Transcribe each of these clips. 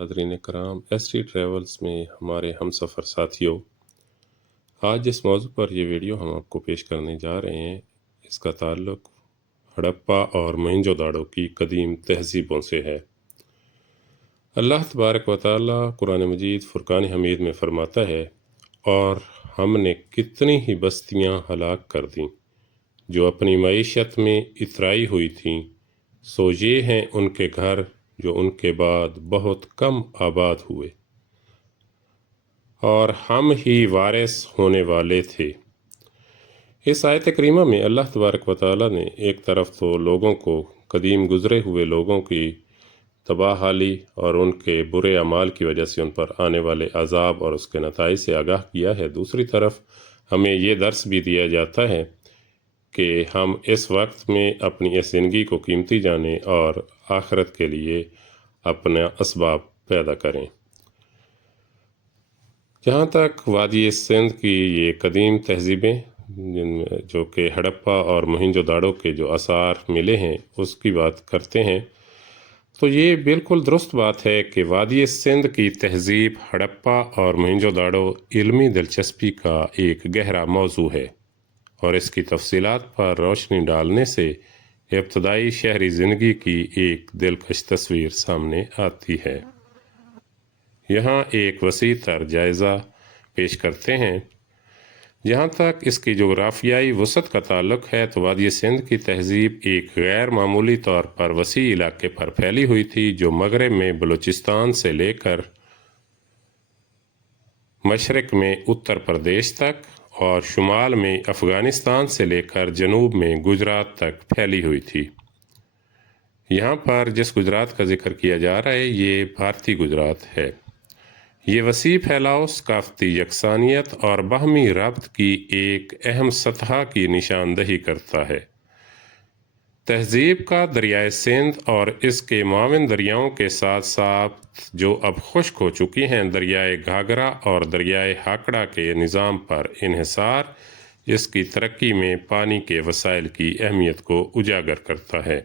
ناظرین کرام، S T travels میں ہمارے ہم سفر ساتھیوں، آج جس موضوع پر یہ ویڈیو ہم آپ کو پیش کرنے جا رہے ہیں، اس کا تعلق ہڑپا اور موہنجو داڑو کی قدیم تہذیبوں سے ہے۔ اللہ تبارک و تعالی قرآن مجید فرقان حمید میں فرماتا ہے، اور ہم نے کتنی ہی بستیاں ہلاک کر دیں جو اپنی معیشت میں اترائی ہوئی تھیں، سو یہ ہیں ان کے گھر جو ان کے بعد بہت کم آباد ہوئے، اور ہم ہی وارث ہونے والے تھے۔ اس آیت کریمہ میں اللہ تبارک و تعالی نے ایک طرف تو لوگوں کو، قدیم گزرے ہوئے لوگوں کی تباہ حالی اور ان کے برے اعمال کی وجہ سے ان پر آنے والے عذاب اور اس کے نتائج سے آگاہ کیا ہے، دوسری طرف ہمیں یہ درس بھی دیا جاتا ہے کہ ہم اس وقت میں اپنی اس زندگی کو قیمتی جانیں اور آخرت کے لیے اپنا اسباب پیدا کریں۔ جہاں تک وادی سندھ کی یہ قدیم تہذیبیں جو کہ ہڑپا اور موہنجو داڑو کے جو آثار ملے ہیں اس کی بات کرتے ہیں، تو یہ بالکل درست بات ہے کہ وادی سندھ کی تہذیب ہڑپا اور موہنجو داڑو علمی دلچسپی کا ایک گہرا موضوع ہے، اور اس کی تفصیلات پر روشنی ڈالنے سے ابتدائی شہری زندگی کی ایک دلکش تصویر سامنے آتی ہے۔ یہاں ایک وسیع تر جائزہ پیش کرتے ہیں۔ جہاں تک اس کی جغرافیائی وسعت کا تعلق ہے تو وادی سندھ کی تہذیب ایک غیر معمولی طور پر وسیع علاقے پر پھیلی ہوئی تھی، جو مغرب میں بلوچستان سے لے کر مشرق میں اتر پردیش تک اور شمال میں افغانستان سے لے کر جنوب میں گجرات تک پھیلی ہوئی تھی۔ یہاں پر جس گجرات کا ذکر کیا جا رہا ہے یہ بھارتی گجرات ہے۔ یہ وسیع پھیلاؤ ثقافتی یکسانیت اور باہمی ربط کی ایک اہم سطح کی نشاندہی کرتا ہے۔ تہذیب کا دریائے سندھ اور اس کے معاون دریاؤں کے ساتھ ساتھ جو اب خشک ہو چکی ہیں دریائے گھاگرا اور دریائے ہاکڑا کے نظام پر انحصار اس کی ترقی میں پانی کے وسائل کی اہمیت کو اجاگر کرتا ہے۔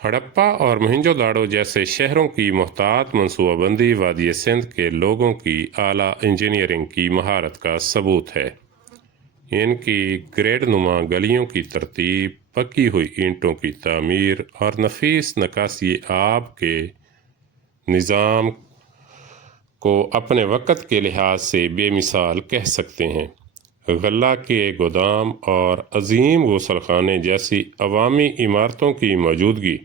ہڑپا اور موہنجو داڑو جیسے شہروں کی محتاط منصوبہ بندی وادی سندھ کے لوگوں کی اعلیٰ انجینئرنگ کی مہارت کا ثبوت ہے۔ ان کی گریڈ نما گلیوں کی ترتیب، پکی ہوئی اینٹوں کی تعمیر اور نفیس نکاسی آب کے نظام کو اپنے وقت کے لحاظ سے بے مثال کہہ سکتے ہیں۔ غلہ کے گودام اور عظیم غسل خانے جیسی عوامی عمارتوں کی موجودگی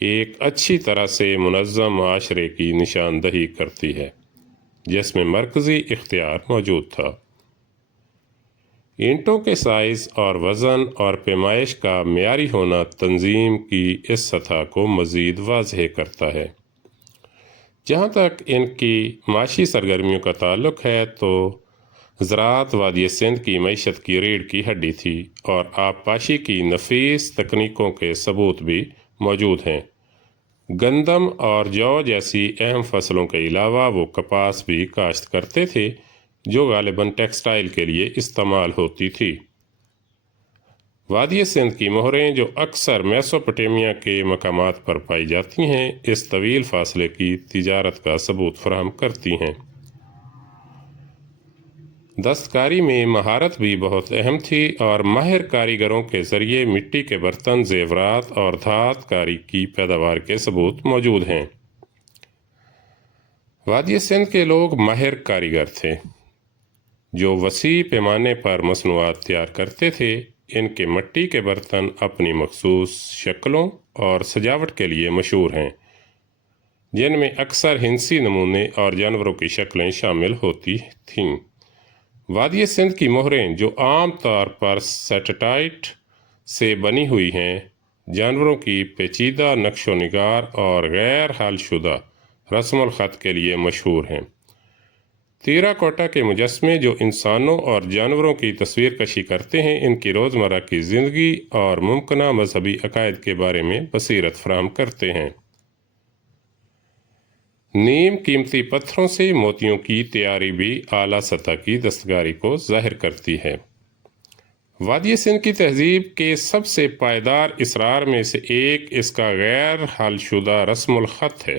ایک اچھی طرح سے منظم معاشرے کی نشاندہی کرتی ہے، جس میں مرکزی اختیار موجود تھا۔ اینٹوں کے سائز اور وزن اور پیمائش کا معیاری ہونا تنظیم کی اس سطح کو مزید واضح کرتا ہے۔ جہاں تک ان کی معاشی سرگرمیوں کا تعلق ہے تو زراعت وادی سندھ کی معیشت کی ریڑھ کی ہڈی تھی، اور آبپاشی کی نفیس تکنیکوں کے ثبوت بھی موجود ہیں۔ گندم اور جو جیسی اہم فصلوں کے علاوہ وہ کپاس بھی کاشت کرتے تھے، جو غالباً ٹیکسٹائل کے لیے استعمال ہوتی تھی۔ وادی سندھ کی مہریں جو اکثر میسوپوٹیمیا کے مقامات پر پائی جاتی ہیں، اس طویل فاصلے کی تجارت کا ثبوت فراہم کرتی ہیں۔ دستکاری میں مہارت بھی بہت اہم تھی، اور ماہر کاریگروں کے ذریعے مٹی کے برتن، زیورات اور دھات کاری کی پیداوار کے ثبوت موجود ہیں۔ وادی سندھ کے لوگ ماہر کاریگر تھے جو وسیع پیمانے پر مصنوعات تیار کرتے تھے۔ ان کے مٹی کے برتن اپنی مخصوص شکلوں اور سجاوٹ کے لیے مشہور ہیں، جن میں اکثر ہندسی نمونے اور جانوروں کی شکلیں شامل ہوتی تھیں۔ وادی سندھ کی مہریں جو عام طور پر سیٹائٹ سے بنی ہوئی ہیں، جانوروں کی پیچیدہ نقش و نگار اور غیر حل شدہ رسم الخط کے لیے مشہور ہیں۔ تیرا کوٹا کے مجسمے جو انسانوں اور جانوروں کی تصویر کشی کرتے ہیں، ان کی روزمرہ کی زندگی اور ممکنہ مذہبی عقائد کے بارے میں بصیرت فراہم کرتے ہیں۔ نیم قیمتی پتھروں سے موتیوں کی تیاری بھی اعلیٰ سطح کی دستکاری کو ظاہر کرتی ہے۔ وادی سندھ کی تہذیب کے سب سے پائیدار اسرار میں سے ایک اس کا غیر حل شدہ رسم الخط ہے۔